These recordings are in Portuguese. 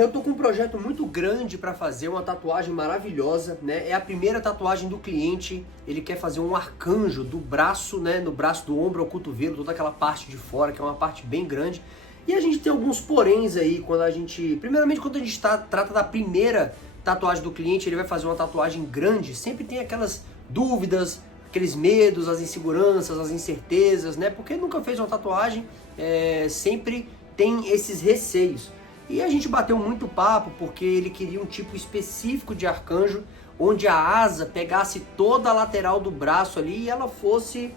eu tô com um projeto muito grande para fazer uma tatuagem maravilhosa, né? É a primeira tatuagem do cliente. Ele quer fazer um arcanjo do braço, né? No braço do ombro ao cotovelo, toda aquela parte de fora, que é uma parte bem grande. E a gente tem alguns poréns aí, quando a gente... Primeiramente, quando a gente trata da primeira tatuagem do cliente, ele vai fazer uma tatuagem grande, sempre tem aquelas dúvidas, aqueles medos, as inseguranças, as incertezas, né? Porque nunca fez uma tatuagem, sempre tem esses receios. E a gente bateu muito papo porque ele queria um tipo específico de arcanjo, onde a asa pegasse toda a lateral do braço ali e ela fosse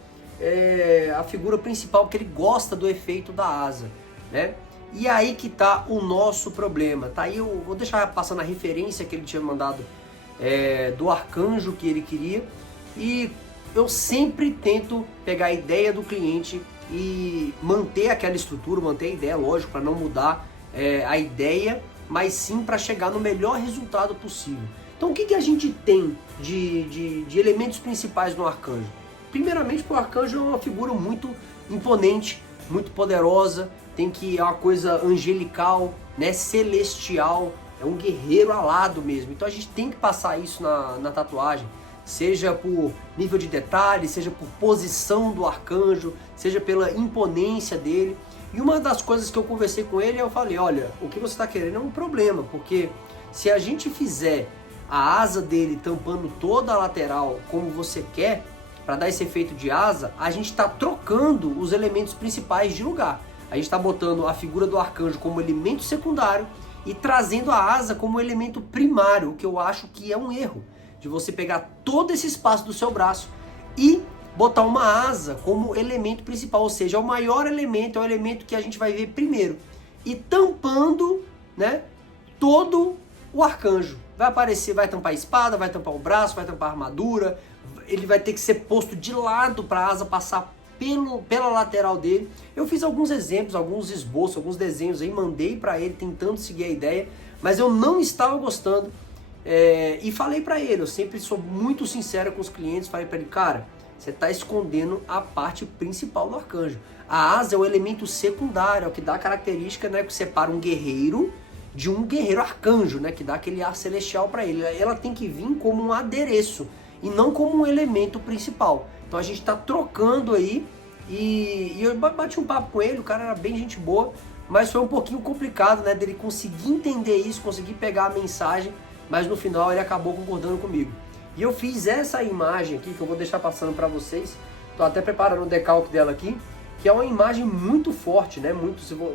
a figura principal, porque ele gosta do efeito da asa, né? E aí que tá o nosso problema, tá? Aí eu vou deixar passando a referência que ele tinha mandado do arcanjo que ele queria, e eu sempre tento pegar a ideia do cliente e manter aquela estrutura, manter a ideia, lógico, para não mudar a ideia, mas sim para chegar no melhor resultado possível. Então o que a gente tem de elementos principais no arcanjo? Primeiramente, o arcanjo é uma figura muito imponente, muito poderosa, é uma coisa angelical, né, celestial, é um guerreiro alado mesmo. Então a gente tem que passar isso na tatuagem, seja por nível de detalhe, seja por posição do arcanjo, seja pela imponência dele. E uma das coisas que eu conversei com ele, eu falei, olha, o que você está querendo é um problema, porque se a gente fizer a asa dele tampando toda a lateral como você quer, para dar esse efeito de asa, a gente está trocando os elementos principais de lugar. A gente está botando a figura do arcanjo como elemento secundário e trazendo a asa como elemento primário, o que eu acho que é um erro, de você pegar todo esse espaço do seu braço e botar uma asa como elemento principal, ou seja, é o maior elemento, é o elemento que a gente vai ver primeiro, e tampando, né, todo o arcanjo. Vai aparecer, vai tampar a espada, vai tampar o braço, vai tampar a armadura, ele vai ter que ser posto de lado para a asa passar pela lateral dele. Eu fiz alguns exemplos, alguns esboços, alguns desenhos aí, mandei para ele tentando seguir a ideia, mas eu não estava gostando, e falei para ele, eu sempre sou muito sincero com os clientes, falei para ele, cara, você está escondendo a parte principal do arcanjo. A asa é o elemento secundário, é o que dá a característica, né, que separa um guerreiro de um guerreiro arcanjo, né, que dá aquele ar celestial para ele. Ela tem que vir como um adereço e não como um elemento principal. Então a gente está trocando aí, e eu bati um papo com ele, o cara era bem gente boa, mas foi um pouquinho complicado, né, dele conseguir entender isso, conseguir pegar a mensagem, mas no final ele acabou concordando comigo. E eu fiz essa imagem aqui, que eu vou deixar passando para vocês. Estou até preparando o decalque dela aqui, que é uma imagem muito forte, né?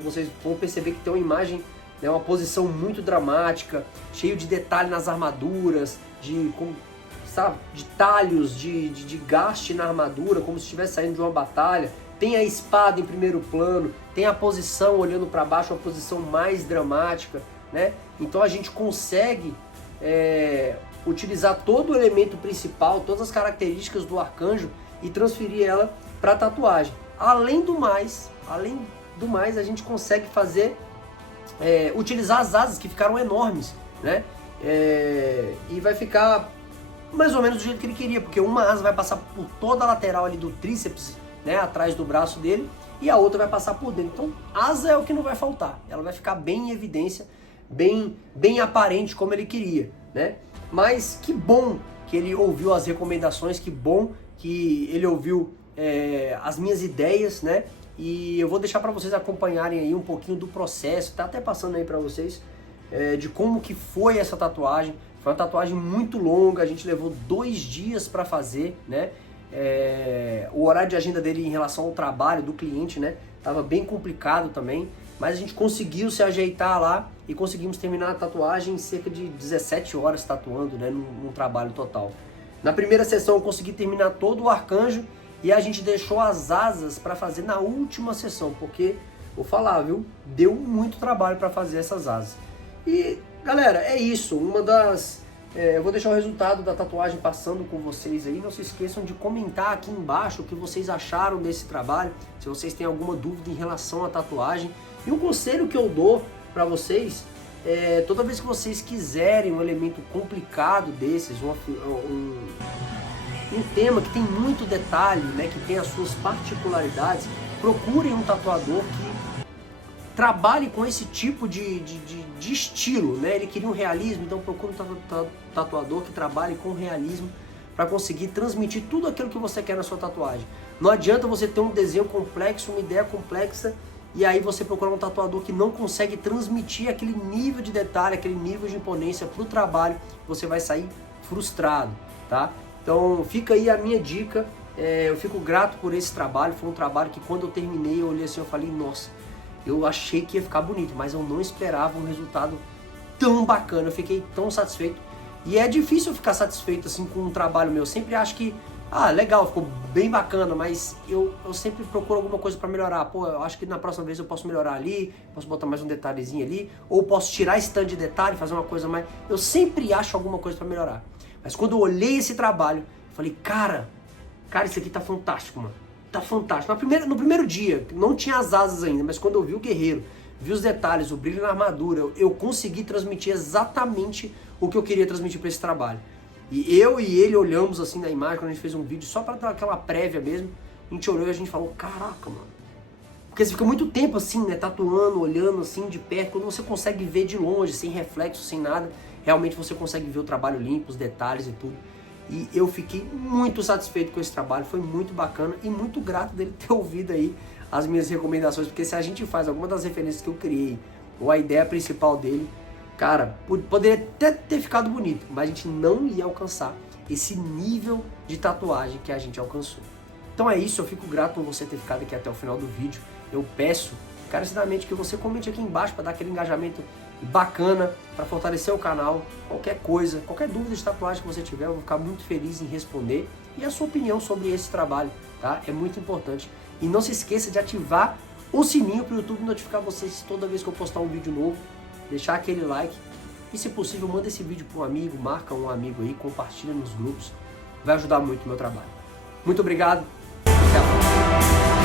Vocês vão perceber que tem uma imagem, né, uma posição muito dramática, cheio de detalhe nas armaduras, de talhos, de gaste na armadura, como se estivesse saindo de uma batalha. Tem a espada em primeiro plano, tem a posição olhando para baixo, uma posição mais dramática, né? Então a gente consegue utilizar todo o elemento principal, todas as características do arcanjo e transferir ela para a tatuagem. Além do mais, a gente consegue utilizar as asas que ficaram enormes, né? E vai ficar mais ou menos do jeito que ele queria, porque uma asa vai passar por toda a lateral ali do tríceps, né, atrás do braço dele, e a outra vai passar por dentro. Então, asa é o que não vai faltar. Ela vai ficar bem em evidência, bem aparente como ele queria, né? Mas que bom que ele ouviu as recomendações, que bom que ele ouviu as minhas ideias, né? E eu vou deixar para vocês acompanharem aí um pouquinho do processo, tá até passando aí para vocês, de como que foi essa tatuagem. Foi uma tatuagem muito longa, a gente levou 2 dias para fazer, né? O horário de agenda dele em relação ao trabalho do cliente, né, tava bem complicado também, mas a gente conseguiu se ajeitar lá e conseguimos terminar a tatuagem em cerca de 17 horas tatuando, né, num trabalho total. Na primeira sessão eu consegui terminar todo o arcanjo e a gente deixou as asas para fazer na última sessão, porque, vou falar, viu, deu muito trabalho para fazer essas asas. E galera, é isso, eu vou deixar o resultado da tatuagem passando com vocês aí. Não se esqueçam de comentar aqui embaixo o que vocês acharam desse trabalho, se vocês têm alguma dúvida em relação à tatuagem. E um conselho que eu dou para vocês toda vez que vocês quiserem um elemento complicado desses, um tema que tem muito detalhe, né, que tem as suas particularidades, procurem um tatuador que trabalhe com esse tipo de estilo, né? Ele queria um realismo, então procura um tatuador que trabalhe com realismo para conseguir transmitir tudo aquilo que você quer na sua tatuagem. Não adianta você ter um desenho complexo, uma ideia complexa, e aí você procurar um tatuador que não consegue transmitir aquele nível de detalhe, aquele nível de imponência para o trabalho, você vai sair frustrado, tá? Então fica aí a minha dica, eu fico grato por esse trabalho, foi um trabalho que quando eu terminei eu olhei assim, eu falei, nossa, eu achei que ia ficar bonito, mas eu não esperava um resultado tão bacana, eu fiquei tão satisfeito. E é difícil eu ficar satisfeito assim com um trabalho meu, eu sempre acho que, legal, ficou bem bacana, mas eu sempre procuro alguma coisa para melhorar. Pô, eu acho que na próxima vez eu posso melhorar ali, posso botar mais um detalhezinho ali, ou posso tirar esse tanto de detalhe, fazer uma coisa mais... Eu sempre acho alguma coisa para melhorar. Mas quando eu olhei esse trabalho, eu falei, cara, isso aqui tá fantástico, mano. Tá fantástico. No primeiro dia, não tinha as asas ainda, mas quando eu vi o guerreiro, vi os detalhes, o brilho na armadura, eu consegui transmitir exatamente o que eu queria transmitir para esse trabalho. E eu e ele olhamos assim na imagem, quando a gente fez um vídeo, só para dar aquela prévia mesmo, a gente olhou e a gente falou, caraca, mano. Porque você fica muito tempo assim, né, tatuando, olhando assim de perto, quando você consegue ver de longe, sem reflexo, sem nada, realmente você consegue ver o trabalho limpo, os detalhes e tudo. E eu fiquei muito satisfeito com esse trabalho, foi muito bacana e muito grato dele ter ouvido aí as minhas recomendações, porque se a gente faz alguma das referências que eu criei, ou a ideia principal dele, cara, poderia até ter ficado bonito, mas a gente não ia alcançar esse nível de tatuagem que a gente alcançou. Então é isso, eu fico grato por você ter ficado aqui até o final do vídeo. Eu peço encarecidamente que você comente aqui embaixo para dar aquele engajamento bacana, para fortalecer o canal. Qualquer coisa, qualquer dúvida de tatuagem que você tiver, eu vou ficar muito feliz em responder. E a sua opinião sobre esse trabalho, tá? É muito importante. E não se esqueça de ativar o sininho para o YouTube notificar vocês toda vez que eu postar um vídeo novo. Deixar aquele like. E se possível, manda esse vídeo para um amigo, marca um amigo aí, compartilha nos grupos. Vai ajudar muito o meu trabalho. Muito obrigado. Até a próxima.